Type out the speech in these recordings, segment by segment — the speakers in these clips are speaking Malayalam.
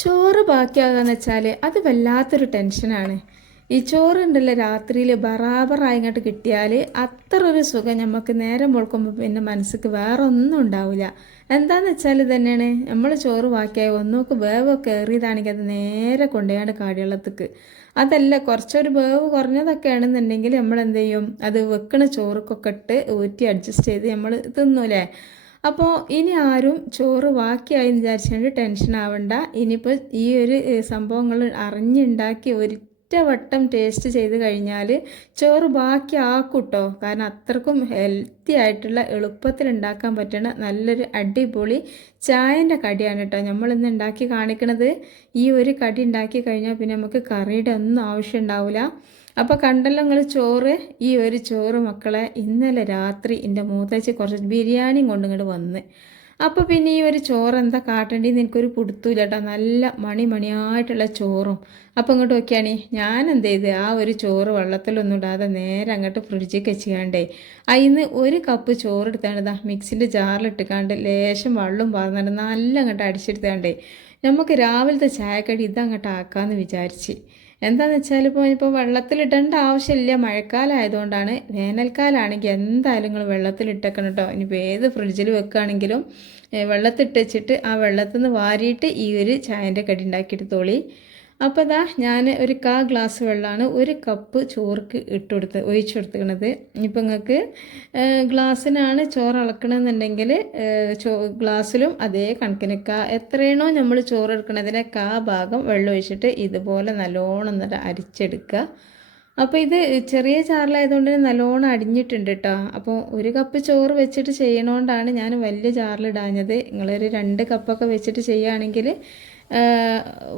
ചോറ് ബാക്കിയാകാന്ന് വെച്ചാൽ അത് വല്ലാത്തൊരു ടെൻഷനാണ്. ഈ ചോറുണ്ടല്ലോ രാത്രിയിൽ ബറാബറായി ഇങ്ങോട്ട് കിട്ടിയാൽ അത്ര ഒരു സുഖം നമുക്ക് നേരം വെളുക്കുമ്പോൾ പിന്നെ മനസ്സിക്ക് വേറെ ഒന്നും ഉണ്ടാവില്ല. എന്താണെന്ന് വെച്ചാൽ തന്നെയാണ് നമ്മൾ ചോറ് ബാക്കിയായി ഒന്നോക്ക് വേവൊക്കെ ഏറിയതാണെങ്കിൽ അത് നേരെ കൊണ്ടുപോയാണ് കാടിവെള്ളത്തേക്ക്. അതല്ല കുറച്ചൊരു വേവ് കുറഞ്ഞതൊക്കെ ആണെന്നുണ്ടെങ്കിൽ നമ്മൾ എന്ത് ചെയ്യും, അത് വെക്കണ ചോറുക്കൊക്കെ ഇട്ട് ഊറ്റി അഡ്ജസ്റ്റ് ചെയ്ത് നമ്മൾ തിന്നൂലേ. അപ്പോൾ ഇനി ആരും ചോറ് ബാക്കിയായി വിചാരിച്ചുകൊണ്ട് ടെൻഷൻ ആവണ്ട. ഇനിയിപ്പോൾ ഈ ഒരു സംഭവങ്ങൾ അറിഞ്ഞുണ്ടാക്കി ഒരൊറ്റ വട്ടം ടേസ്റ്റ് ചെയ്ത് കഴിഞ്ഞാൽ ചോറ് ബാക്കി ആക്കൂട്ടോ. കാരണം അത്രക്കും ഹെൽത്തി ആയിട്ടുള്ള എളുപ്പത്തിൽ ഉണ്ടാക്കാൻ പറ്റുന്ന നല്ലൊരു അടിപൊളി ചായൻ്റെ കടിയാണ് കേട്ടോ നമ്മളിന്ന് ഉണ്ടാക്കി കാണിക്കണത്. ഈ ഒരു കടി ഉണ്ടാക്കി കഴിഞ്ഞാൽ പിന്നെ നമുക്ക് കറിയുടെ ഒന്നും ആവശ്യം ഉണ്ടാവില്ല. അപ്പോൾ കണ്ടല്ലോ നിങ്ങൾ ചോറ്. ഈ ഒരു ചോറ് മക്കളെ ഇന്നലെ രാത്രി എൻ്റെ മൂത്തച്ഛി കുറച്ച് ബിരിയാണിയും കൊണ്ടിങ്ങോട്ട് വന്ന്. അപ്പോൾ പിന്നെ ഈ ഒരു ചോറ് എന്താ കാട്ടേണ്ടതെന്ന് എനിക്കൊരു പിടുത്തൂല കേട്ടോ. നല്ല മണിയായിട്ടുള്ള ചോറും. അപ്പോൾ ഇങ്ങോട്ട് നോക്കിയാണേ ഞാൻ എന്ത് ചെയ്ത് ആ ഒരു ചോറ് വെള്ളത്തിലൊന്നും ഇടാതെ നേരെ അങ്ങോട്ട് ഫ്രിഡ്ജിൽ വെച്ചുകാണ്ടേ അതിന്ന് ഒരു കപ്പ് ചോറ് എടുത്താണ്ട് മിക്സിൻ്റെ ജാറിലിട്ടിക്കാണ്ട് ലേശം വെള്ളം പാർന്നിട്ട് നല്ല അങ്ങോട്ട് അടിച്ചെടുത്താണ്ടേ നമുക്ക് രാവിലത്തെ ചായക്കടി ഇതങ്ങോട്ട് ആക്കാമെന്ന് വിചാരിച്ച്. എന്താണെന്ന് വെച്ചാൽ ഇപ്പോൾ വെള്ളത്തിലിടേണ്ട ആവശ്യമില്ല, മഴക്കാലമായതുകൊണ്ടാണ്. വേനൽക്കാലമാണെങ്കിൽ എന്തായാലും നിങ്ങൾ വെള്ളത്തിലിട്ടേക്കണം കേട്ടോ. ഇനിയിപ്പോൾ ഏത് ഫ്രിഡ്ജിൽ വെക്കുകയാണെങ്കിലും വെള്ളത്തിട്ട് വെച്ചിട്ട് ആ വെള്ളത്തിൽ നിന്ന് വാരിയിട്ട് ഈ ഒരു ചായൻ്റെ കടി ഉണ്ടാക്കിയെടുത്തോളി. അപ്പോൾ ഇതാ ഞാൻ ഒരു ഗ്ലാസ് വെള്ളമാണ് ഒരു കപ്പ് ചോർക്ക് ഒഴിച്ചു കൊടുത്തിരിക്കണത്. ഇപ്പം നിങ്ങൾക്ക് ഗ്ലാസ്സിനാണ് ചോറ് അളക്കണമെന്നുണ്ടെങ്കിൽ ഗ്ലാസ്സിലും അതേ കണക്കിന് എത്രയാണോ നമ്മൾ ചോറ് എടുക്കണതിനെ ഭാഗം വെള്ളം ഒഴിച്ചിട്ട് ഇതുപോലെ നല്ലോണം എന്നിട്ട് അരിച്ചെടുക്കുക. അപ്പോൾ ഇത് ചെറിയ ചാറിലായതുകൊണ്ട് നല്ലോണം അടിഞ്ഞിട്ടുണ്ട് കേട്ടോ. അപ്പോൾ ഒരു കപ്പ് ചോറ് വെച്ചിട്ട് ചെയ്യണോണ്ടാണ് ഞാൻ വലിയ ചാറിലിടാഞ്ഞത്. നിങ്ങളൊരു 2 കപ്പൊക്കെ വെച്ചിട്ട് ചെയ്യുകയാണെങ്കിൽ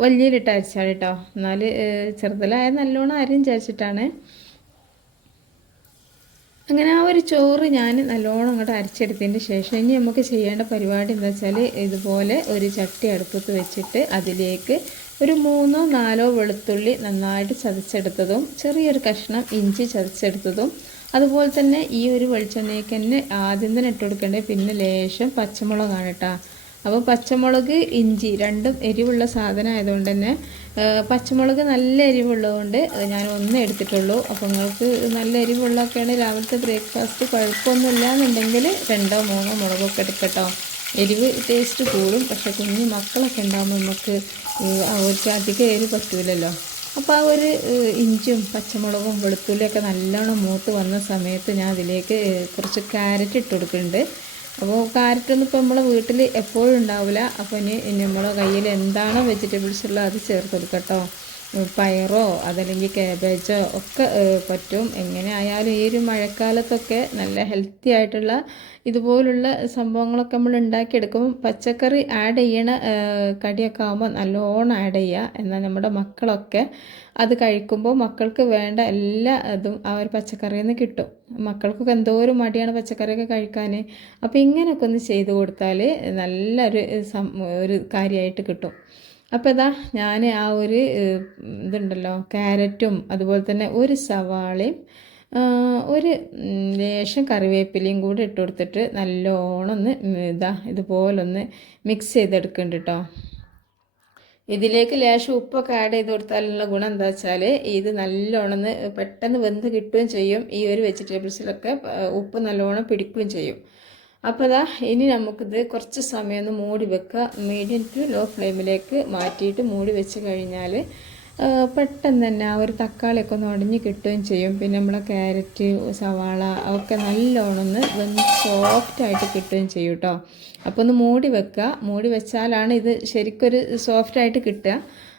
വലിയലിട്ട് അരിച്ചാൽ കേട്ടോ. എന്നാൽ ചെറുതിലായ നല്ലോണം അരിയും ചേച്ചിട്ടാണ്. അങ്ങനെ ആ ഒരു ചോറ് ഞാൻ നല്ലോണം അങ്ങോട്ട് അരച്ചെടുത്തതിന് ശേഷം ഇനി നമുക്ക് ചെയ്യേണ്ട പരിപാടി എന്താ വെച്ചാൽ ഇതുപോലെ ഒരു ചട്ടി അടുപ്പത്ത് വെച്ചിട്ട് അതിലേക്ക് ഒരു 3-4 വെളുത്തുള്ളി നന്നായിട്ട് ചതച്ചെടുത്തതും ചെറിയൊരു കഷ്ണം ഇഞ്ചി ചതച്ചെടുത്തതും അതുപോലെ തന്നെ ഈ ഒരു വെളിച്ചെണ്ണയ്ക്ക് തന്നെ ആദ്യം തന്നെ ഇട്ട് കൊടുക്കേണ്ടത് പിന്നെ ലേശം പച്ചമുളകാണ് കേട്ടോ. അപ്പോൾ പച്ചമുളക് ഇഞ്ചി രണ്ടും എരിവുള്ള സാധനം ആയതുകൊണ്ട് തന്നെ പച്ചമുളക് നല്ല എരിവുള്ളതുകൊണ്ട് ഞാൻ 1 എടുത്തിട്ടുള്ളൂ. അപ്പോൾ നിങ്ങൾക്ക് നല്ല എരിവുള്ളതൊക്കെയാണ് രാവിലത്തെ ബ്രേക്ക്ഫാസ്റ്റ് കുഴപ്പമൊന്നുമില്ല എന്നുണ്ടെങ്കിൽ 2-3 മുളകൊക്കെ എടുക്കട്ടോ. എരിവ് ടേസ്റ്റ് കൂടും. പക്ഷേ കുഞ്ഞു മക്കളൊക്കെ ഉണ്ടാകുമ്പോൾ നമുക്ക് അവർക്ക് അധികം എരിവ് പറ്റൂലല്ലോ. അപ്പോൾ ആ ഒരു ഇഞ്ചിയും പച്ചമുളകും വെളുത്തുള്ളിയൊക്കെ നല്ലോണം മൂത്ത് വന്ന സമയത്ത് ഞാൻ അതിലേക്ക് കുറച്ച് ക്യാരറ്റ് ഇട്ട് കൊടുക്കുന്നുണ്ട്. അപ്പോൾ ക്യാരറ്റൊന്നും ഇപ്പോൾ നമ്മളെ വീട്ടിൽ എപ്പോഴും ഉണ്ടാവില്ല. അപ്പോൾ ഇനി നമ്മളെ കയ്യിൽ എന്താണോ വെജിറ്റബിൾസ് ഉള്ളത് അത് ചേർത്ത് കൊടുക്കട്ടോ. പയറോ അതല്ലെങ്കിൽ കാബേജോ ഒക്കെ പറ്റും. എങ്ങനെ ആയാലും ഈ ഒരു മഴക്കാലത്തൊക്കെ നല്ല ഹെൽത്തി ആയിട്ടുള്ള ഇതുപോലുള്ള സംഭവങ്ങളൊക്കെ നമ്മൾ ഉണ്ടാക്കിയെടുക്കുമ്പോൾ പച്ചക്കറി ആഡ് ചെയ്യണ കടിയൊക്കെ ആകുമ്പോൾ നല്ലോണം ആഡ് ചെയ്യുക. എന്നാൽ നമ്മുടെ മക്കളൊക്കെ അത് കഴിക്കുമ്പോൾ മക്കൾക്ക് വേണ്ട എല്ലാ ഇതും ആ ഒരു പച്ചക്കറിയിൽ നിന്ന് കിട്ടും. മക്കൾക്കൊക്കെ എന്തോരം മടിയാണ് പച്ചക്കറിയൊക്കെ കഴിക്കാൻ. അപ്പോൾ ഇങ്ങനെയൊക്കെ ഒന്ന് ചെയ്ത് കൊടുത്താൽ നല്ലൊരു കാര്യമായിട്ട് കിട്ടും. അപ്പോൾ ഇതാ ഞാൻ ആ ഒരു ഇതുണ്ടല്ലോ ക്യാരറ്റും അതുപോലെ തന്നെ ഒരു സവാളയും ഒരു ലേശം കറിവേപ്പിലയും കൂടി ഇട്ട് കൊടുത്തിട്ട് നല്ലോണം ഒന്ന് ഇതുപോലൊന്ന് മിക്സ് ചെയ്തെടുക്കുന്നുണ്ട് കേട്ടോ. ഇതിലേക്ക് ലേശം ഉപ്പൊക്കെ ആഡ് ചെയ്ത് കൊടുത്താലുള്ള ഗുണം എന്താ വെച്ചാൽ ഇത് നല്ലോണം പെട്ടെന്ന് വെന്ത് കിട്ടുകയും ചെയ്യും. ഈ ഒരു വെജിറ്റബിൾസിലൊക്കെ ഉപ്പ് നല്ലോണം പിടിക്കുകയും ചെയ്യും. അപ്പോൾ ഇനി നമുക്കിത് കുറച്ച് സമയം ഒന്ന് മൂടി വെക്കുക. മീഡിയം ടു ലോ ഫ്ലെയിമിലേക്ക് മാറ്റിയിട്ട് മൂടി വെച്ച് കഴിഞ്ഞാൽ പെട്ടെന്ന് തന്നെ ആ ഒരു തക്കാളിയൊക്കെ ഒന്ന് ഉടഞ്ഞ് കിട്ടുകയും ചെയ്യും. പിന്നെ നമ്മളെ ക്യാരറ്റ് സവാള ഒക്കെ നല്ലോണം ഒന്ന് സോഫ്റ്റായിട്ട് കിട്ടുകയും ചെയ്യും കേട്ടോ. അപ്പോൾ ഒന്ന് മൂടി വെക്കുക. മൂടി വെച്ചാലാണ് ഇത് ശരിക്കൊരു സോഫ്റ്റായിട്ട് കിട്ടുക.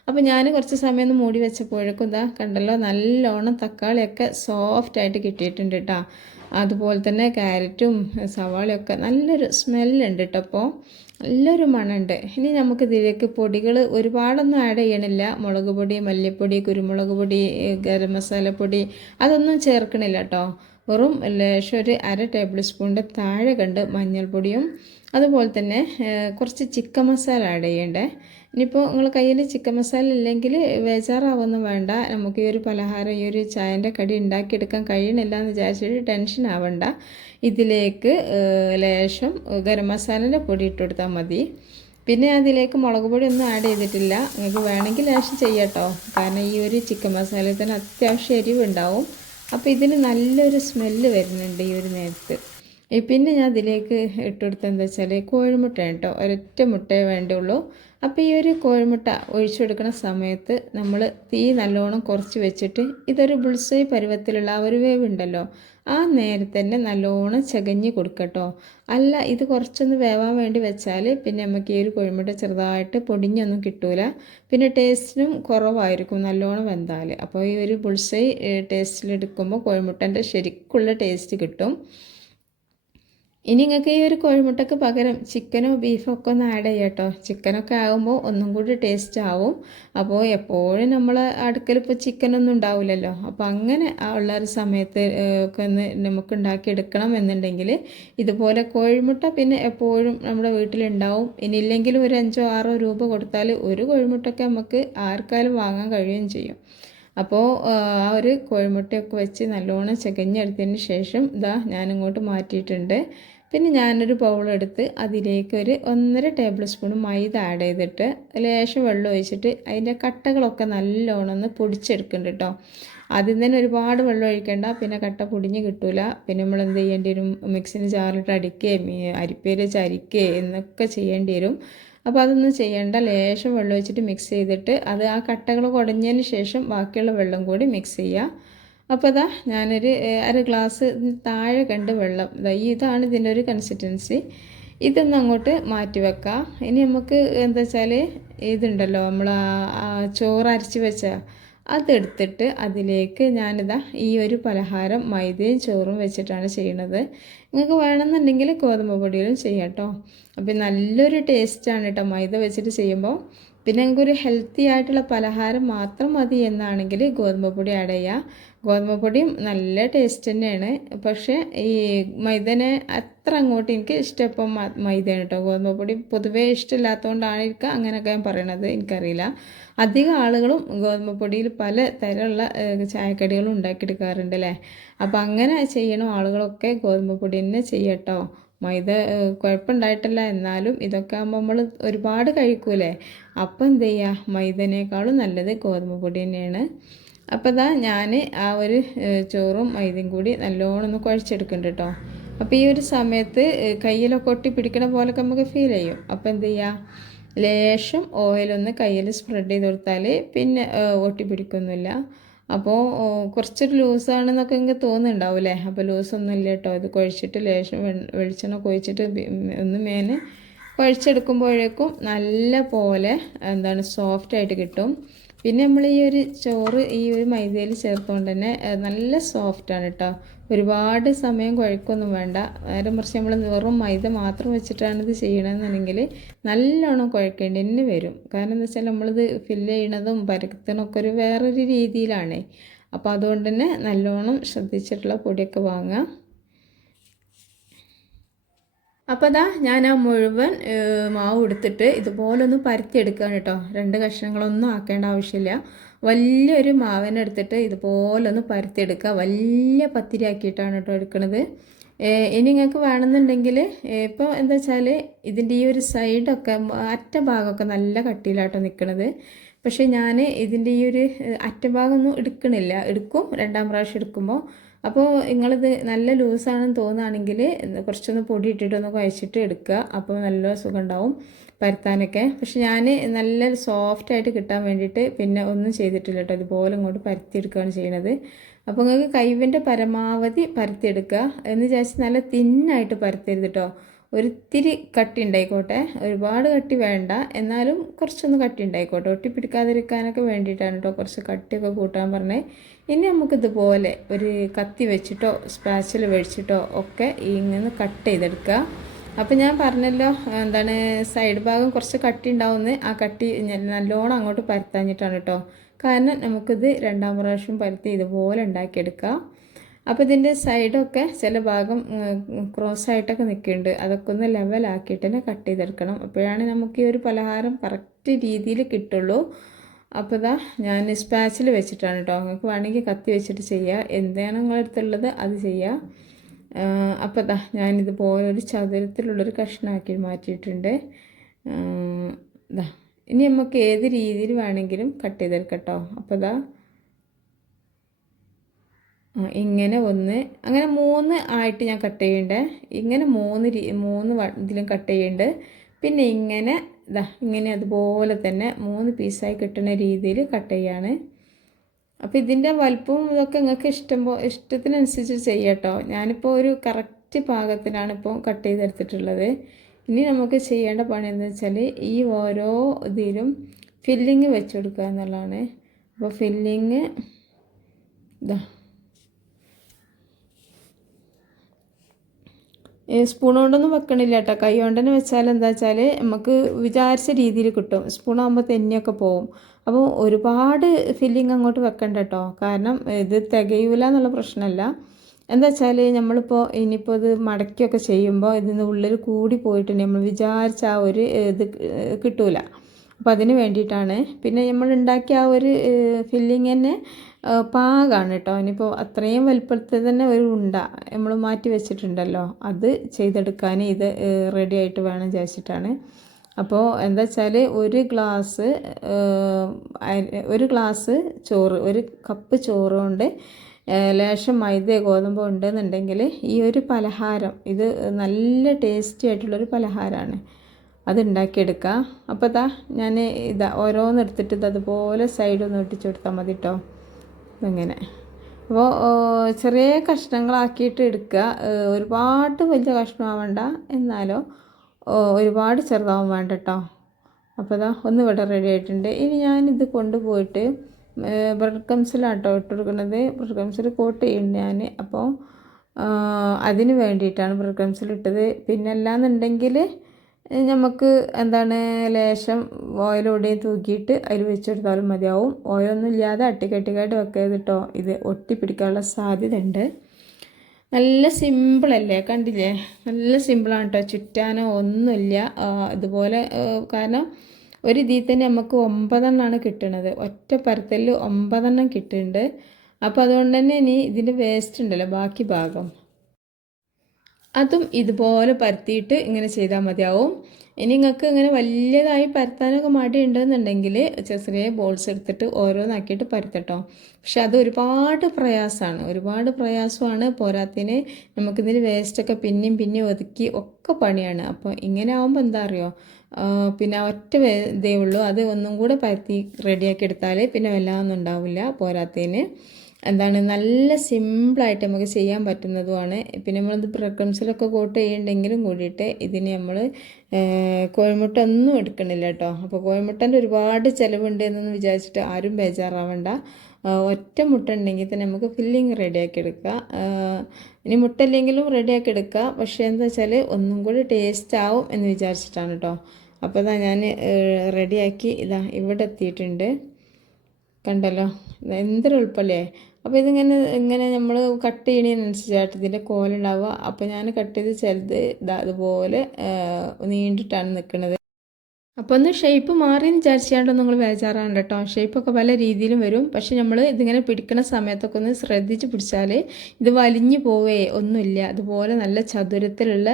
അപ്പോൾ ഞാൻ കുറച്ച് സമയം ഒന്ന് മൂടി വെച്ചപ്പോഴേക്കും കണ്ടല്ലോ നല്ലോണം തക്കാളിയൊക്കെ സോഫ്റ്റായിട്ട് കിട്ടിയിട്ടുണ്ട് കേട്ടോ. അതുപോലെ തന്നെ ക്യാരറ്റും സവാളയൊക്കെ നല്ലൊരു സ്മെല്ലുണ്ട് കേട്ടോ. അപ്പോൾ നല്ലൊരു മണമുണ്ട്. ഇനി നമുക്കിതിലേക്ക് പൊടികൾ ഒരുപാടൊന്നും ആഡ് ചെയ്യണില്ല. മുളക് പൊടി, മല്ലിപ്പൊടി, കുരുമുളക് പൊടി, ഗരം മസാലപ്പൊടി അതൊന്നും ചേർക്കണില്ല കേട്ടോ. വെറും ലേശം ഒരു 1/2 ടേബിൾ സ്പൂണിൻ്റെ താഴെ കണ്ട് മഞ്ഞൾപ്പൊടിയും അതുപോലെ തന്നെ കുറച്ച് ചിക്കൻ മസാല ആഡ് ചെയ്യണ്ടേ. ഇനിയിപ്പോൾ നിങ്ങൾ കയ്യിൽ ചിക്കൻ മസാല ഇല്ലെങ്കിൽ ബേജാറാവൊന്നും വേണ്ട. നമുക്ക് ഈ ഒരു പലഹാരം ഈ ഒരു ചായൻ്റെ കടി ഉണ്ടാക്കിയെടുക്കാൻ കഴിയണില്ല എന്ന് വിചാരിച്ചിട്ട് ടെൻഷൻ ആവണ്ട. ഇതിലേക്ക് ലേശം ഗരം മസാലൻ്റെ പൊടി ഇട്ട് കൊടുത്താൽ മതി. പിന്നെ അതിലേക്ക് മുളക് പൊടി ഒന്നും ആഡ് ചെയ്തിട്ടില്ല. നിങ്ങൾക്ക് വേണമെങ്കിൽ ലേശം ചെയ്യാട്ടോ, കാരണം ഈ ഒരു ചിക്കൻ മസാലയിൽ തന്നെ അത്യാവശ്യം എരിവുണ്ടാവും. അപ്പോൾ ഇതിന് നല്ലൊരു സ്മെല്ല് വരുന്നുണ്ട് ഈ ഒരു നേരത്ത്. പിന്നെ ഞാൻ ഇതിലേക്ക് ഇട്ടുകൊടുത്തത് എന്താ വെച്ചാൽ കോഴിമുട്ട കേട്ടോ, ഒരൊറ്റ മുട്ടയെ വേണ്ടുള്ളൂ. അപ്പോൾ ഈ ഒരു കോഴിമുട്ട ഒഴിച്ചു കൊടുക്കുന്ന സമയത്ത് നമ്മൾ തീ നല്ലോണം കുറച്ച് വെച്ചിട്ട് ഇതൊരു ബുൾസൈ പരുവത്തിലുള്ള ആ ഒരു വേവ് ഉണ്ടല്ലോ, ആ നേരത്തെ തന്നെ നല്ലോണം ചകഞ്ഞ് കൊടുക്കട്ടോ. അല്ല ഇത് കുറച്ചൊന്ന് വേവാൻ വേണ്ടി വെച്ചാൽ പിന്നെ നമുക്ക് ഈ ഒരു കോഴിമുട്ട ചെറുതായിട്ട് പൊടിഞ്ഞൊന്നും കിട്ടൂല, പിന്നെ ടേസ്റ്റിനും കുറവായിരിക്കും നല്ലോണം വെന്താൽ. അപ്പോൾ ഈ ഒരു ബുൾസൈ ടേസ്റ്റിലെടുക്കുമ്പോൾ കോഴിമുട്ടൻ്റെ ശരിക്കുള്ള ടേസ്റ്റ് കിട്ടും. ഇനി നിങ്ങൾക്ക് ഈ ഒരു കോഴിമുട്ടയ്ക്ക് പകരം ചിക്കനോ ബീഫോ ഒക്കെ ഒന്ന് ആഡ് ചെയ്യാം കേട്ടോ. ചിക്കനൊക്കെ ആകുമ്പോൾ ഒന്നും കൂടി ടേസ്റ്റ് ആവും. അപ്പോൾ എപ്പോഴും നമ്മൾ അടുക്കൽ ഇപ്പോൾ ചിക്കനൊന്നും ഉണ്ടാവില്ലല്ലോ, അപ്പോൾ അങ്ങനെ ഉള്ള ഒരു സമയത്ത് ഒക്കെ ഒന്ന് നമുക്ക് ഉണ്ടാക്കിയെടുക്കണം എന്നുണ്ടെങ്കിൽ ഇതുപോലെ കോഴിമുട്ട പിന്നെ എപ്പോഴും നമ്മുടെ വീട്ടിലുണ്ടാവും. ഇനിയില്ലെങ്കിലും ഒരു 5-6 രൂപ കൊടുത്താൽ ഒരു കോഴിമുട്ടയൊക്കെ നമുക്ക് ആർക്കാലും വാങ്ങാൻ കഴിയുകയും ചെയ്യും. അപ്പോൾ ആ ഒരു കോഴിമുട്ടയൊക്കെ വെച്ച് നല്ലോണം ചകഞ്ഞെടുത്തതിന് ശേഷം ഇതാ ഞാനിങ്ങോട്ട് മാറ്റിയിട്ടുണ്ട്. പിന്നെ ഞാനൊരു ബൗളെടുത്ത് അതിലേക്ക് ഒരു 1.5 ടേബിൾ സ്പൂൺ മൈദ ആഡ് ചെയ്തിട്ട് ലേശം വെള്ളം ഒഴിച്ചിട്ട് അതിൻ്റെ കട്ടകളൊക്കെ നല്ലോണം ഒന്ന് പൊടിച്ചെടുക്കുന്നുണ്ട് കേട്ടോ. ആദ്യം തന്നെ ഒരുപാട് വെള്ളം ഒഴിക്കേണ്ട, പിന്നെ കട്ട പൊടിഞ്ഞ് കിട്ടൂല. പിന്നെ നമ്മൾ എന്ത് ചെയ്യേണ്ടി വരും, മിക്സിന് ജാറിലിട്ട് അരിക്കുകയും അരിപ്പയിൽ വെച്ച് അരിക്കുകയും എന്നൊക്കെ ചെയ്യേണ്ടി വരും. അപ്പോൾ അതൊന്നും ചെയ്യേണ്ട, ലേശം വെള്ളം ഒഴിച്ചിട്ട് മിക്സ് ചെയ്തിട്ട് അത് ആ കട്ടകൾ കുടഞ്ഞതിന് ശേഷം ബാക്കിയുള്ള വെള്ളം കൂടി മിക്സ് ചെയ്യുക. അപ്പോൾ ഇതാ ഞാനൊരു 1/2 ഗ്ലാസ് താഴെ കണ്ട് വെള്ളം, ഇതാണ് ഇതിൻ്റെ ഒരു കൺസിസ്റ്റൻസി. ഇതൊന്ന് അങ്ങോട്ട് മാറ്റി വെക്കാം. ഇനി നമുക്ക് എന്താ വെച്ചാൽ ഇതുണ്ടല്ലോ നമ്മൾ ചോറ് അരച്ച് വെച്ച അതെടുത്തിട്ട് അതിലേക്ക് ഞാനിതാ ഈ ഒരു പലഹാരം മൈദയും ചോറും വെച്ചിട്ടാണ് ചെയ്യുന്നത്. നിങ്ങൾക്ക് വേണമെന്നുണ്ടെങ്കിൽ ഗോതമ്പ് പൊടിയിലും ചെയ്യാം കേട്ടോ. അപ്പോൾ നല്ലൊരു ടേസ്റ്റാണ് കേട്ടോ മൈദ വെച്ചിട്ട് ചെയ്യുമ്പോൾ. പിന്നെ ഞങ്ങൾക്കൊരു ഹെൽത്തി ആയിട്ടുള്ള പലഹാരം മാത്രം മതി എന്നാണെങ്കിൽ ഗോതമ്പ് പൊടി ആഡ് ചെയ്യുക. ഗോതമ്പ് പൊടിയും നല്ല ടേസ്റ്റ് തന്നെയാണ്, പക്ഷേ ഈ മൈദനെ അത്ര അങ്ങോട്ട് എനിക്ക് ഇഷ്ടം ഇപ്പം മൈദയാണ് കേട്ടോ. ഗോതമ്പ് പൊടി പൊതുവേ ഇഷ്ടമില്ലാത്തതുകൊണ്ടായിരിക്കും അങ്ങനെയൊക്കെ ഞാൻ പറയണത്, എനിക്കറിയില്ല. അധികം ആളുകളും ഗോതമ്പ് പൊടിയിൽ പല തരമുള്ള ചായക്കടികളും ഉണ്ടാക്കിയെടുക്കാറുണ്ട് അല്ലേ. അപ്പോൾ അങ്ങനെ ചെയ്യണ ആളുകളൊക്കെ ഗോതമ്പ് പൊടി തന്നെ ചെയ്യട്ടോ. മൈദ കുഴപ്പമുണ്ടായിട്ടില്ല, എന്നാലും ഇതൊക്കെ ആകുമ്പോൾ നമ്മൾ ഒരുപാട് കഴിക്കൂലേ, അപ്പോൾ എന്ത് ചെയ്യുക, മൈദനേക്കാളും നല്ലത് ഗോതമ്പ് പൊടി തന്നെയാണ്. അപ്പോൾ ഇതാ ഞാൻ ആ ഒരു ചോറും മൈദയും കൂടി നല്ലോണം ഒന്ന് കുഴച്ചെടുക്കുന്നുണ്ട് കേട്ടോ. അപ്പോൾ ഈ ഒരു സമയത്ത് കയ്യിലൊക്കെ ഒട്ടി പിടിക്കണ പോലൊക്കെ നമുക്ക് ഫീൽ ചെയ്യും. അപ്പോൾ എന്ത് ചെയ്യുക, ലേശം ഓയിലൊന്ന് കയ്യിൽ സ്പ്രെഡ് ചെയ്ത് കൊടുത്താൽ പിന്നെ ഒട്ടി പിടിക്കൊന്നുമില്ല. അപ്പോൾ കുറച്ചൊരു ലൂസാണെന്നൊക്കെ എനിക്ക് തോന്നുന്നുണ്ടാവില്ലേ. അപ്പോൾ ലൂസൊന്നും ഇല്ല കേട്ടോ. ഇത് കുഴച്ചിട്ട് ലേശം വെളിച്ചെണ്ണ കുഴിച്ചിട്ട് ഒന്ന് മേനെ കുഴച്ചെടുക്കുമ്പോഴേക്കും നല്ല പോലെ സോഫ്റ്റായിട്ട് കിട്ടും. പിന്നെ നമ്മൾ ഈ ഒരു ചോറ് ഈ ഒരു മൈദയിൽ ചേർത്തുകൊണ്ട് തന്നെ നല്ല സോഫ്റ്റാണ് കേട്ടോ. ഒരുപാട് സമയം കുഴക്കൊന്നും വേണ്ട. നേരെ മറിച്ച് നമ്മൾ വെറും മൈദ മാത്രം വെച്ചിട്ടാണ് ഇത് ചെയ്യണമെന്നുണ്ടെങ്കിൽ നല്ലോണം കുഴക്കേണ്ടി തന്നെ വരും. കാരണം എന്താ വെച്ചാൽ നമ്മളിത് ഫില്ല് ചെയ്യണതും പരത്തണമൊക്കെ ഒരു വേറൊരു രീതിയിലാണ്. അപ്പോൾ അതുകൊണ്ട് തന്നെ നല്ലോണം ശ്രദ്ധിച്ചിട്ടുള്ള പൊടിയൊക്കെ വാങ്ങുക. അപ്പോൾ അതാ ഞാൻ ആ മുഴുവൻ മാവ് എടുത്തിട്ട് ഇതുപോലെ ഒന്ന് പരത്തിയെടുക്കുകയാണ് കേട്ടോ. 2 കഷ്ണങ്ങളൊന്നും ആക്കേണ്ട ആവശ്യമില്ല. വലിയൊരു മാവിനെടുത്തിട്ട് ഇതുപോലെ ഒന്ന് പരത്തിയെടുക്കുക. വലിയ പത്തിരി ആക്കിയിട്ടാണ് കേട്ടോ എടുക്കുന്നത്. ഇനി നിങ്ങൾക്ക് വേണമെന്നുണ്ടെങ്കിൽ ഇപ്പോൾ എന്താ വെച്ചാൽ ഇതിൻ്റെ ഈ ഒരു സൈഡൊക്കെ അറ്റഭാഗമൊക്കെ നല്ല കട്ടിയിലാട്ടോ നിൽക്കുന്നത്. പക്ഷേ ഞാൻ ഇതിൻ്റെ ഈ ഒരു അറ്റഭാഗമൊന്നും എടുക്കണില്ല, എടുക്കും 2ാം പ്രാവശ്യം എടുക്കുമ്പോൾ. അപ്പോൾ നിങ്ങളിത് നല്ല ലൂസാണെന്ന് തോന്നുകയാണെങ്കിൽ കുറച്ചൊന്ന് പൊടി ഇട്ടിട്ടൊന്ന് കുഴച്ചിട്ട് എടുക്കുക. അപ്പോൾ നല്ല സുഖം ഉണ്ടാവും പരത്താനൊക്കെ. പക്ഷെ ഞാൻ നല്ല സോഫ്റ്റായിട്ട് കിട്ടാൻ വേണ്ടിയിട്ട് പിന്നെ ഒന്നും ചെയ്തിട്ടില്ല കേട്ടോ. ഇതുപോലെ ഇങ്ങോട്ട് പരത്തിയെടുക്കുകയാണ് ചെയ്യണത്. അപ്പോൾ നിങ്ങൾക്ക് കൈവിൻ്റെ പരമാവധി പരത്തിയെടുക്കുക എന്ന് വിചാരിച്ച് നല്ല തിന്നായിട്ട് പരത്തരുത് കേട്ടോ. ഒരിത്തിരി കട്ടി ഉണ്ടായിക്കോട്ടെ, ഒരുപാട് കട്ടി വേണ്ട, എന്നാലും കുറച്ചൊന്ന് കട്ടി ഉണ്ടായിക്കോട്ടെ. ഒട്ടിപ്പിടിക്കാതിരിക്കാനൊക്കെ വേണ്ടിയിട്ടാണ് കേട്ടോ കുറച്ച് കട്ടിയൊക്കെ കൂട്ടാൻ പറഞ്ഞത്. ഇനി നമുക്കിതുപോലെ ഒരു കത്തി വെച്ചിട്ടോ സ്പാച്ചിൽ വെച്ചിട്ടോ ഒക്കെ ഇങ്ങനെ കട്ട് ചെയ്തെടുക്കുക. അപ്പോൾ ഞാൻ പറഞ്ഞല്ലോ സൈഡ് ഭാഗം കുറച്ച് കട്ടി ഉണ്ടാവുമെന്ന്, ആ കട്ടി നല്ലോണം അങ്ങോട്ട് പരത്താഞ്ഞിട്ടാണ് കേട്ടോ. കാരണം നമുക്കിത് 2ാം പ്രാവശ്യം പരത്തി ഇതുപോലെ ഉണ്ടാക്കിയെടുക്കാം. അപ്പോൾ ഇതിൻ്റെ സൈഡൊക്കെ ചില ഭാഗം ക്രോസായിട്ടൊക്കെ നിൽക്കുന്നുണ്ട്, അതൊക്കെ ഒന്ന് ലെവലാക്കിയിട്ട് തന്നെ കട്ട് ചെയ്തെടുക്കണം. അപ്പോഴാണ് നമുക്ക് ഈ ഒരു പലഹാരം കറക്റ്റ് രീതിയിൽ കിട്ടുള്ളൂ. അപ്പോൾ ഇതാ ഞാൻ സ്പാച്ചിൽ വെച്ചിട്ടാണ് കേട്ടോ. നിങ്ങൾക്ക് വേണമെങ്കിൽ കത്തി വെച്ചിട്ട് ചെയ്യുക, എന്താണ് നിങ്ങളടുത്തുള്ളത് അത് ചെയ്യുക. അപ്പോൾ ഇതാ ഞാനിതുപോലെ ഒരു ചതുരത്തിലുള്ളൊരു കഷ്ണമാക്കി മാറ്റിയിട്ടുണ്ട്. ഇതാ ഇനി നമുക്ക് ഏത് രീതിയിൽ വേണമെങ്കിലും കട്ട് ചെയ്തെടുക്കാം കേട്ടോ. അപ്പോൾ ഇതാ ഇങ്ങനെ അങ്ങനെ 3 ആയിട്ട് ഞാൻ കട്ട് ചെയ്യണ്ടേ. ഇങ്ങനെ 3 ഇതിലും കട്ട് ചെയ്യുന്നുണ്ട്. പിന്നെ ഇങ്ങനെ അതുപോലെ തന്നെ 3 പീസായി കിട്ടുന്ന രീതിയിൽ കട്ട് ചെയ്യാണ്. അപ്പോൾ ഇതിൻ്റെ വലുപ്പവും ഇതൊക്കെ നിങ്ങൾക്ക് ഇഷ്ടത്തിനനുസരിച്ച് ചെയ്യാം കേട്ടോ. ഞാനിപ്പോൾ ഒരു കറക്റ്റ് പാകത്തിനാണ് ഇപ്പോൾ കട്ട് ചെയ്തെടുത്തിട്ടുള്ളത്. ഇനി നമുക്ക് ചെയ്യേണ്ട പണി എന്താ വെച്ചാൽ ഈ ഓരോ ഇതിലും ഫില്ലിങ് വെച്ച് കൊടുക്കുക എന്നുള്ളതാണ്. അപ്പോൾ ഫില്ലിങ് സ്പൂൺ കൊണ്ടൊന്നും വെക്കണില്ല കേട്ടോ. കൈ കൊണ്ട് തന്നെ വെച്ചാൽ എന്താ വെച്ചാൽ നമുക്ക് വിചാരിച്ച രീതിയിൽ കിട്ടും. സ്പൂണാകുമ്പോൾ തെന്നിയൊക്കെ പോവും. അപ്പോൾ ഒരുപാട് ഫില്ലിങ് അങ്ങോട്ട് വെക്കണ്ട കേട്ടോ. കാരണം ഇത് തികയൂല എന്നുള്ള പ്രശ്നമല്ല. എന്താ വെച്ചാൽ നമ്മളിപ്പോൾ ഇനിയിപ്പോൾ ഇത് മടക്കിയൊക്കെ ചെയ്യുമ്പോൾ ഇതിന് ഉള്ളിൽ കൂടി പോയിട്ടുണ്ടെങ്കിൽ നമ്മൾ വിചാരിച്ച ആ ഒരു ഇത് കിട്ടൂല. അപ്പോൾ അതിന് വേണ്ടിയിട്ടാണ്. പിന്നെ നമ്മൾ ഉണ്ടാക്കിയ ആ ഒരു ഫില്ലിങ് തന്നെ പാകമാണ് കേട്ടോ. ഇനിയിപ്പോൾ അത്രയും വലുപ്പത്തിൽ തന്നെ ഒരു ഉണ്ട നമ്മൾ മാറ്റി വെച്ചിട്ടുണ്ടല്ലോ, അത് ചെയ്തെടുക്കാൻ ഇത് റെഡി ആയിട്ട് വേണം വിചാരിച്ചിട്ടാണ്. അപ്പോൾ എന്താ വെച്ചാൽ ഒരു ഗ്ലാസ് ചോറ്, ഒരു കപ്പ് ചോറ് കൊണ്ട് ലേശം മൈദ ഗോതമ്പ് ഉണ്ടെന്നുണ്ടെങ്കിൽ ഈ ഒരു പലഹാരം ഇത് നല്ല ടേസ്റ്റി ആയിട്ടുള്ളൊരു പലഹാരമാണ്. അത് ഉണ്ടാക്കിയെടുക്കുക. അപ്പോൾ ഞാൻ ഓരോന്നെടുത്തിട്ട് അതുപോലെ സൈഡൊന്ന് ഒട്ടിച്ചു കൊടുത്താൽ മതി കേട്ടോ. ഇങ്ങനെ അപ്പോൾ ചെറിയ കഷ്ണങ്ങളാക്കിയിട്ട് എടുക്കുക. ഒരുപാട് വലിയ കഷ്ണമാവണ്ട, എന്നാലോ ഒരുപാട് ചെറുതാവും വേണ്ട കേട്ടോ. അപ്പോൾ ഒന്ന് ഇവിടെ റെഡി ആയിട്ടുണ്ട്. ഇനി ഞാനിത് കൊണ്ടുപോയിട്ട് ബ്രെഡ് ക്രംസിലാട്ടോ ഇട്ട് കൊടുക്കുന്നത്. ബ്രെഡ് ക്രംസിൽ കോട്ട് ചെയ്യുന്നുണ്ട് ഞാൻ. അപ്പോൾ അതിന് വേണ്ടിയിട്ടാണ് ബ്രെഡ് ക്രംസിൽ ഇട്ടത്. പിന്നെ അല്ലാന്നുണ്ടെങ്കിൽ നമുക്ക് ലേശം ഓയിലൂടെയും തൂക്കിയിട്ട് അതിൽ വെച്ചെടുത്താലും മതിയാവും. ഓയിലൊന്നും ഇല്ലാതെ അട്ടിക്കട്ടിക്കായിട്ട് വെക്കരുത് കേട്ടോ. ഇത് ഒട്ടിപ്പിടിക്കാനുള്ള സാധ്യത ഉണ്ട്. നല്ല സിമ്പിളല്ലേ, കണ്ടില്ലേ? നല്ല സിമ്പിളാണ് കേട്ടോ. ചുറ്റാനോ ഒന്നുമില്ല ഇതുപോലെ. കാരണം ഒരു ഇതിൽ തന്നെ നമുക്ക് 9 എണ്ണമാണ് കിട്ടുന്നത്. ഒറ്റ പരത്തലിൽ 9 എണ്ണം കിട്ടുന്നുണ്ട്. അപ്പോൾ അതുകൊണ്ട് തന്നെ ഇനി ഇതിൻ്റെ വേസ്റ്റ് ഉണ്ടല്ലോ, ബാക്കി ഭാഗം അതും ഇതുപോലെ പരത്തിയിട്ട് ഇങ്ങനെ ചെയ്താൽ മതിയാവും. ഇനി നിങ്ങൾക്ക് ഇങ്ങനെ വലിയതായി പരത്താനൊക്കെ മടി ഉണ്ടെന്നുണ്ടെങ്കിൽ ചെറിയ ബോൾസ് എടുത്തിട്ട് ഓരോന്നാക്കിയിട്ട് പരത്തട്ടോ. പക്ഷെ അത് ഒരുപാട് പ്രയാസമാണ്. പോരാത്തിന് നമുക്കിതിന് വേസ്റ്റൊക്കെ പിന്നെയും ഒതുക്കി ഒക്കെ പണിയാണ്. അപ്പോൾ ഇങ്ങനെ ആകുമ്പോൾ എന്താ അറിയോ, പിന്നെ ഒറ്റ ഇതേ ഉള്ളൂ. അത് ഒന്നും കൂടെ പരത്തി റെഡിയാക്കി എടുത്താൽ പിന്നെ വല്ലാതൊന്നും ഉണ്ടാവില്ല. പോരാത്തതിന് നല്ല സിമ്പിളായിട്ട് നമുക്ക് ചെയ്യാൻ പറ്റുന്നതുമാണ്. പിന്നെ നമ്മളിത് ബ്രെഡ് ക്രംസിലൊക്കെ കോട്ട് ചെയ്യുന്നുണ്ടെങ്കിലും കൂടിയിട്ട് ഇതിന് നമ്മൾ കോഴിമുട്ട ഒന്നും എടുക്കണില്ല കേട്ടോ. അപ്പോൾ കോഴിമുട്ടൻ്റെ ഒരുപാട് ചിലവുണ്ട് എന്നൊന്നും വിചാരിച്ചിട്ട് ആരും ബേജാറാവണ്ട. ഒറ്റ മുട്ട ഉണ്ടെങ്കിൽ തന്നെ നമുക്ക് ഫില്ലിങ് റെഡിയാക്കി എടുക്കുക. ഇനി മുട്ട ഇല്ലെങ്കിലും റെഡിയാക്കി എടുക്കുക. പക്ഷേ എന്താ വെച്ചാൽ ഒന്നും കൂടി ടേസ്റ്റ് ആവും എന്ന് വിചാരിച്ചിട്ടാണ് കേട്ടോ. അപ്പോൾ ഞാൻ റെഡിയാക്കി ഇവിടെ എത്തിയിട്ടുണ്ട്. കണ്ടല്ലോ, എന്തൊരു എളുപ്പമല്ലേ. അപ്പോൾ ഇങ്ങനെ നമ്മൾ കട്ട് ചെയ്യണതിനനുസരിച്ചായിട്ട് ഇതിൻ്റെ കോലുണ്ടാവുക. അപ്പോൾ ഞാൻ കട്ട് ചെയ്ത് ചിലത് അതുപോലെ നീണ്ടിട്ടാണ് നിൽക്കുന്നത്. അപ്പോൾ ഒന്ന് ഷേപ്പ് മാറിയെന്ന് വിചാരിച്ചാണ്ടോ നിങ്ങൾ ബേജാറാണ് കേട്ടോ. ഷേപ്പൊക്കെ പല രീതിയിലും വരും. പക്ഷെ നമ്മൾ ഇതിങ്ങനെ പിടിക്കുന്ന സമയത്തൊക്കെ ഒന്ന് ശ്രദ്ധിച്ച് പിടിച്ചാൽ ഇത് വലിഞ്ഞു പോവേ ഒന്നുമില്ല. അതുപോലെ നല്ല ചതുരത്തിലുള്ള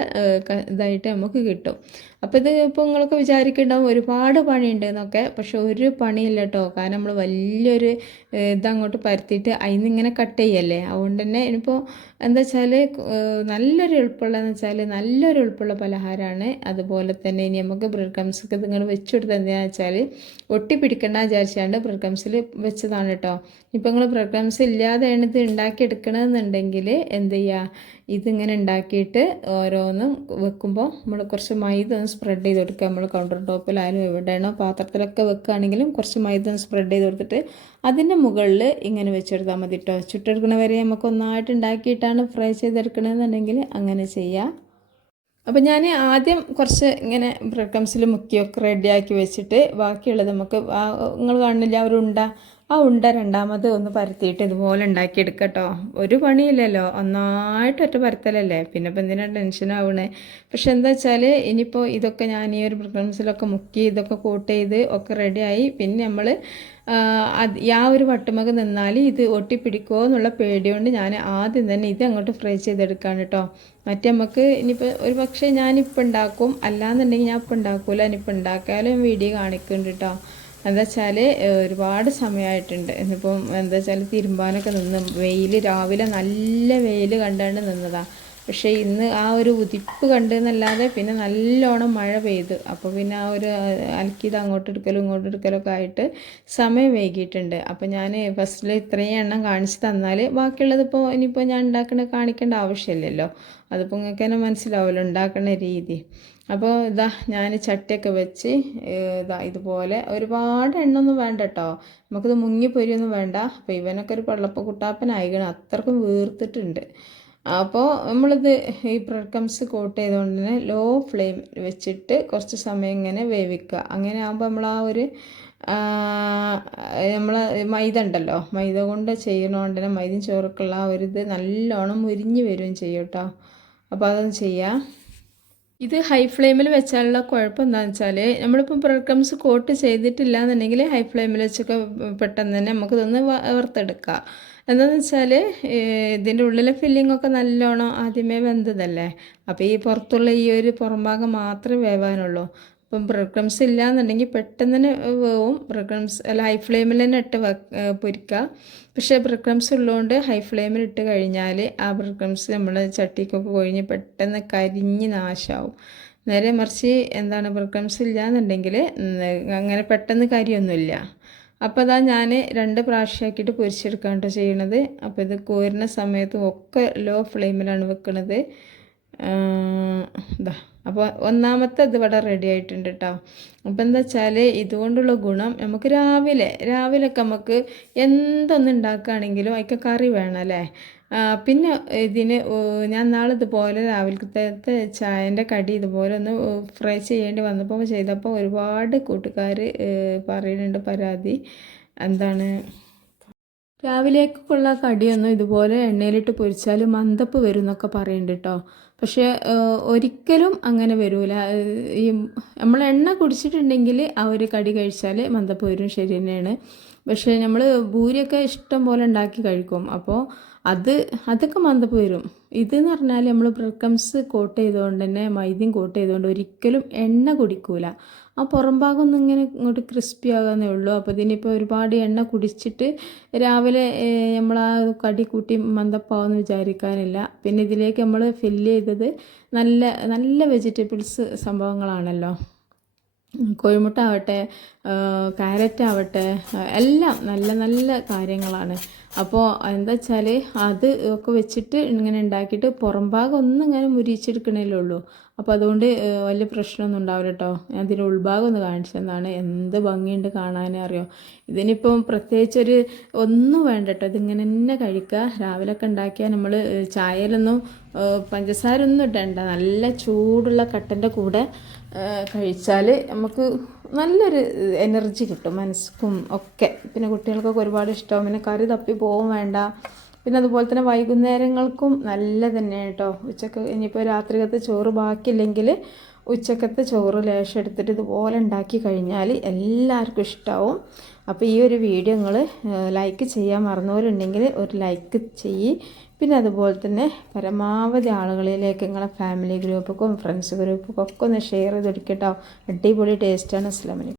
ഇതായിട്ട് നമുക്ക് കിട്ടും. അപ്പോൾ ഇത് ഇപ്പോൾ നിങ്ങളൊക്കെ വിചാരിക്കുന്നുണ്ടാവും ഒരുപാട് പണിയുണ്ട് എന്നൊക്കെ. പക്ഷെ ഒരു പണിയില്ല കേട്ടോ. കാരണം നമ്മൾ വലിയൊരു ഇതങ്ങോട്ട് പരത്തിയിട്ട് അതിന് ഇങ്ങനെ കട്ട് ചെയ്യല്ലേ. അതുകൊണ്ട് തന്നെ ഇനിയിപ്പോൾ എന്താ വെച്ചാൽ നല്ലൊരു എളുപ്പമുള്ള പലഹാരമാണ്. അതുപോലെ തന്നെ ഇനി നമുക്ക് ബ്രെഡ് ക്രംസൊക്കെ നിങ്ങൾ വെച്ച് കൊടുത്തത് എന്താണെന്ന് വെച്ചാൽ ഒട്ടിപ്പിടിക്കണ്ട വിചാരിച്ചാണ്ട് ബ്രെഡ് ക്രംസിൽ വെച്ചതാണ് കേട്ടോ. ഇപ്പോൾ നിങ്ങൾ ബ്രെഡ് ക്രംസ് ഇല്ലാതെയാണ് ഇത് ഉണ്ടാക്കിയെടുക്കണമെന്നുണ്ടെങ്കിൽ എന്ത് ചെയ്യുക, ഇതിങ്ങനെ ഉണ്ടാക്കിയിട്ട് ഓരോന്നും വെക്കുമ്പോൾ നമ്മൾ കുറച്ച് മൈദ ഒന്ന് സ്പ്രെഡ് ചെയ്ത് കൊടുക്കുക. നമ്മൾ കൗണ്ടർ ടോപ്പിലായാലും എവിടെയാണോ പാത്രത്തിലൊക്കെ വെക്കുകയാണെങ്കിലും കുറച്ച് മൈദ ഒന്ന് സ്പ്രെഡ് ചെയ്ത് കൊടുത്തിട്ട് അതിൻ്റെ മുകളിൽ ഇങ്ങനെ വെച്ചെടുത്താൽ മതി കേട്ടോ. ചുട്ടെടുക്കണ വരെ നമുക്ക് ഒന്നായിട്ട് ഉണ്ടാക്കിയിട്ടാണ് ഫ്രൈ ചെയ്തെടുക്കണമെന്നുണ്ടെങ്കിൽ അങ്ങനെ ചെയ്യാം. അപ്പോൾ ഞാൻ ആദ്യം കുറച്ച് ഇങ്ങനെ ബ്രെഡ് ക്രംസിൽ മുക്കിയൊക്കെ റെഡിയാക്കി വെച്ചിട്ട് ബാക്കിയുള്ളത് നമുക്ക് നിങ്ങൾ കാണില്ല ആ ഉണ്ട രണ്ടാമത് ഒന്ന് പരത്തിയിട്ട് ഇതുപോലെ ഉണ്ടാക്കിയെടുക്കുക കേട്ടോ. ഒരു പണിയില്ലല്ലോ, ഒന്നായിട്ട് ഒറ്റ പരത്തലല്ലേ, പിന്നെ ഇപ്പം എന്തിനാണ് ടെൻഷനാവണേ. പക്ഷെ എന്താ വെച്ചാൽ ഇനിയിപ്പോൾ ഇതൊക്കെ ഞാൻ ഈ ഒരു ബ്രെഡ് ക്രംസിലൊക്കെ മുക്കി ഇതൊക്കെ കോട്ട് ചെയ്ത് ഒക്കെ റെഡിയായി. പിന്നെ നമ്മൾ ആ ഒരു വട്ടുമൊക്കെ നിന്നാൽ ഇത് ഒട്ടിപ്പിടിക്കുമോ എന്നുള്ള പേടിയോണ്ട് ഞാൻ ആദ്യം തന്നെ ഇത് അങ്ങോട്ട് ഫ്രൈ ചെയ്തെടുക്കുകയാണ് കേട്ടോ. മറ്റേ നമുക്ക് ഇനിയിപ്പോൾ ഒരു പക്ഷേ ഞാനിപ്പോൾ ഉണ്ടാക്കും, അല്ലാന്നുണ്ടെങ്കിൽ ഞാൻ ഇപ്പോൾ ഉണ്ടാക്കൂല. ഇനിയിപ്പോൾ ഉണ്ടാക്കിയാലും വീഡിയോ കാണിക്കുന്നുണ്ട് കേട്ടോ. എന്താ വെച്ചാൽ ഒരുപാട് സമയമായിട്ടുണ്ട്. ഇന്നിപ്പം എന്താ വെച്ചാൽ തിരുമ്പാനൊക്കെ നിന്ന് രാവിലെ നല്ല വെയിൽ കണ്ടാണ്ട് നിന്നതാണ്. പക്ഷേ ഇന്ന് ആ ഒരു ഉദിപ്പ് കണ്ടെന്നല്ലാതെ പിന്നെ നല്ലോണം മഴ പെയ്തു. അപ്പോൾ പിന്നെ ആ ഒരു അലക്കിയത് അങ്ങോട്ട് എടുക്കലും ഇങ്ങോട്ട് എടുക്കലൊക്കെ ആയിട്ട് സമയം വൈകിയിട്ടുണ്ട്. അപ്പോൾ ഞാൻ ഫസ്റ്റിൽ ഇത്രയും എണ്ണം കാണിച്ച് തന്നാൽ ബാക്കിയുള്ളത് ഇനിയിപ്പോൾ ഞാൻ കാണിക്കേണ്ട ആവശ്യമില്ലല്ലോ. അതിപ്പോൾ നിങ്ങൾക്ക് തന്നെ മനസ്സിലാവുമല്ലോ ഉണ്ടാക്കുന്ന രീതി. അപ്പോൾ ഞാൻ ചട്ടിയൊക്കെ വെച്ച് ഇതുപോലെ ഒരുപാട് എണ്ണൊന്നും വേണ്ട കേട്ടോ. നമുക്കിത് മുങ്ങിപ്പൊരിയൊന്നും വേണ്ട. അപ്പോൾ ഇവനൊക്കെ ഒരു പള്ളപ്പ കുട്ടാപ്പനായിക്കണം, അത്രക്കും വീർത്തിട്ടുണ്ട്. അപ്പോൾ നമ്മളിത് ഈ ബ്രെഡ് ക്രംസ് കോട്ട് ചെയ്തുകൊണ്ട് തന്നെ ലോ ഫ്ലെയിം വെച്ചിട്ട് കുറച്ച് സമയം ഇങ്ങനെ വേവിക്കുക. അങ്ങനെ ആകുമ്പോൾ നമ്മൾ ആ ഒരു നമ്മൾ മൈദ ഉണ്ടല്ലോ, മൈദ കൊണ്ട് ചെയ്യണോണ്ട് തന്നെ മൈദയും ചോറൊക്കെയുള്ള ആ ഒരു ഇത് നല്ലോണം മുരിഞ്ഞ് വരികയും ചെയ്യും കേട്ടോ. അപ്പോൾ അതൊന്ന് ചെയ്യാം. ഇത് ഹൈ ഫ്ലെയിമിൽ വെച്ചാലുള്ള കുഴപ്പം എന്താണെന്ന് വെച്ചാൽ നമ്മളിപ്പോൾ ബ്രെഡ് ക്രംസ് കോട്ട് ചെയ്തിട്ടില്ല എന്നുണ്ടെങ്കിൽ ഹൈ ഫ്ലെയിമിൽ വെച്ചൊക്കെ പെട്ടെന്ന് തന്നെ നമുക്കിതൊന്ന് വറുത്തെടുക്കാം. എന്താണെന്ന് വെച്ചാൽ ഇതിൻ്റെ ഉള്ളിലെ ഫില്ലിങ്ങൊക്കെ നല്ലോണം ആദ്യമേ വെന്തതല്ലേ. അപ്പോൾ ഈ പുറത്തുള്ള ഈ ഒരു പുറം ഭാഗം മാത്രമേ വേവാനുള്ളൂ. അപ്പം ബ്രെഡ് ക്രംസ് ഇല്ല എന്നുണ്ടെങ്കിൽ പെട്ടെന്ന് തന്നെ വേവും. ബ്രെഡ് ക്രംസ് അല്ല ഹൈ ഫ്ലെയിമിൽ തന്നെ ഇട്ട് പൊരിക്കുക. പക്ഷേ ബ്രെഡ് ക്രംസ് ഉള്ളതുകൊണ്ട് ഹൈ ഫ്ലെയിമിൽ ഇട്ട് കഴിഞ്ഞാൽ ആ ബ്രെഡ് ക്രംസ് നമ്മൾ ചട്ടിക്കൊക്കെ കൊഴിഞ്ഞ് പെട്ടെന്ന് കരിഞ്ഞ് നാശമാവും. നേരെ മറിച്ച് ബ്രെഡ് ക്രംസ് ഇല്ല എന്നുണ്ടെങ്കിൽ അങ്ങനെ പെട്ടെന്ന് കരിയൊന്നുമില്ല. അപ്പോൾ ഞാൻ 2 പ്രാവശ്യമാക്കിയിട്ട് പൊരിച്ചെടുക്കുകയാണ് കേട്ടോ ചെയ്യണത്. അപ്പോൾ ഇത് കോരുന്ന സമയത്തും ഒക്കെ ലോ ഫ്ലെയിമിലാണ് വെക്കുന്നത്. അപ്പോൾ ഒന്നാമത്തെ ഇത് ഇവിടെ റെഡി ആയിട്ടുണ്ട് കേട്ടോ. അപ്പോൾ എന്താ വെച്ചാൽ ഇതുകൊണ്ടുള്ള ഗുണം, നമുക്ക് രാവിലെയൊക്കെ നമുക്ക് എന്തൊന്നും ഉണ്ടാക്കുകയാണെങ്കിലും അതിക്ക് കറി വേണം അല്ലേ. പിന്നെ ഇതിന് ഞാൻ നാളെ ഇതുപോലെ രാവിലത്തെ ചായൻ്റെ കടി ഇതുപോലെ ഒന്ന് ഫ്രൈ ചെയ്യേണ്ടി വന്നപ്പോൾ ചെയ്തപ്പോൾ ഒരുപാട് കൂട്ടുകാർ പറയുന്നുണ്ട് പരാതി. രാവിലേക്കുള്ള കടിയൊന്നും ഇതുപോലെ എണ്ണയിലിട്ട് പൊരിച്ചാൽ മന്ദപ്പ് വരും എന്നൊക്കെ പറയുന്നുണ്ട് കേട്ടോ. പക്ഷേ ഒരിക്കലും അങ്ങനെ വരില്ല. ഈ നമ്മൾ എണ്ണ കുടിച്ചിട്ടുണ്ടെങ്കിൽ ആ ഒരു കടി കഴിച്ചാൽ മന്ദപ്പ് വരും, ശരി തന്നെയാണ്. പക്ഷേ നമ്മൾ ഭൂരിയൊക്കെ ഇഷ്ടം പോലെ ഉണ്ടാക്കി കഴിക്കും. അപ്പോൾ അതൊക്കെ മന്ദപ്പ് വരും. ഇതെന്ന് പറഞ്ഞാൽ നമ്മൾ ബ്രെഡ് ക്രംസ് കോട്ട് ചെയ്തുകൊണ്ട് തന്നെ മൈദയും കോട്ട് ചെയ്തുകൊണ്ട് ഒരിക്കലും എണ്ണ കുടിക്കൂല. ആ പുറം ഭാഗം ഒന്നും ഇങ്ങനെ ഇങ്ങോട്ട് ക്രിസ്പി ആകാന്നേ ഉള്ളൂ. അപ്പോൾ ഇതിനിപ്പോൾ ഒരുപാട് എണ്ണ കുടിച്ചിട്ട് രാവിലെ നമ്മൾ ആ കടി കൂട്ടി മന്ദപ്പാവെന്ന് വിചാരിക്കാനില്ല. പിന്നെ ഇതിലേക്ക് നമ്മൾ ഫില്ല് ചെയ്തത് നല്ല നല്ല വെജിറ്റബിൾസ് സംഭവങ്ങളാണല്ലോ. കോഴിമുട്ട ആവട്ടെ, ക്യാരറ്റ് ആവട്ടെ, എല്ലാം നല്ല നല്ല കാര്യങ്ങളാണ്. അപ്പോൾ എന്താ വെച്ചാൽ അത് ഒക്കെ വെച്ചിട്ട് ഇങ്ങനെ ഉണ്ടാക്കിയിട്ട് പുറം ഭാഗം ഒന്നും ഇങ്ങനെ മുരിച്ചെടുക്കണേലേ ഉള്ളൂ. അപ്പോൾ അതുകൊണ്ട് വലിയ പ്രശ്നമൊന്നും ഉണ്ടാവില്ല കേട്ടോ. ഞാൻ ഇതിൻ്റെ ഉൾഭാഗം ഒന്ന് കാണിച്ചതെന്നാണ്. എന്ത് ഭംഗിയുണ്ട് കാണാനേ അറിയോ. ഇതിനിപ്പം പ്രത്യേകിച്ചൊരു ഒന്നും വേണ്ട കേട്ടോ. ഇതിങ്ങനെ തന്നെ കഴിക്കുക. രാവിലെയൊക്കെ ഉണ്ടാക്കിയാൽ നമ്മൾ ചായയിലൊന്നും പഞ്ചസാര ഒന്നും ഇടണ്ട. നല്ല ചൂടുള്ള കട്ടൻ്റെ കൂടെ കഴിച്ചാൽ നമുക്ക് നല്ലൊരു എനർജി കിട്ടും മനസ്സുക്കും ഒക്കെ. പിന്നെ കുട്ടികൾക്കൊക്കെ ഒരുപാട് ഇഷ്ടമാവും. പിന്നെ കറി തപ്പി പോവും വേണ്ട. പിന്നെ അതുപോലെ തന്നെ വൈകുന്നേരങ്ങൾക്കും നല്ല തന്നെയാണ് കേട്ടോ. ഉച്ചക്ക് ഇനിയിപ്പോൾ രാത്രികത്തെ ചോറ് ബാക്കിയില്ലെങ്കിൽ ഉച്ചക്കത്തെ ചോറ് ലേശം എടുത്തിട്ട് ഇതുപോലെ ഉണ്ടാക്കി കഴിഞ്ഞാൽ എല്ലാവർക്കും ഇഷ്ടമാവും. അപ്പോൾ ഈ ഒരു വീഡിയോ നിങ്ങൾ ലൈക്ക് ചെയ്യാൻ മറന്നവരുണ്ടെങ്കിൽ ഒരു ലൈക്ക് ചെയ്യ്. പിന്നെ അതുപോലെ തന്നെ പരമാവധി ആളുകളിലേക്ക് നിങ്ങളെ ഫാമിലി ഗ്രൂപ്പൊക്കെ ഫ്രണ്ട്സ് ഗ്രൂപ്പൊക്കെ ഒക്കെ ഒന്ന് ഷെയർ ചെയ്ത് കൊടുക്കട്ടോ. അടിപൊളി ടേസ്റ്റാണ്. അസ്സലാമു അലൈക്കും.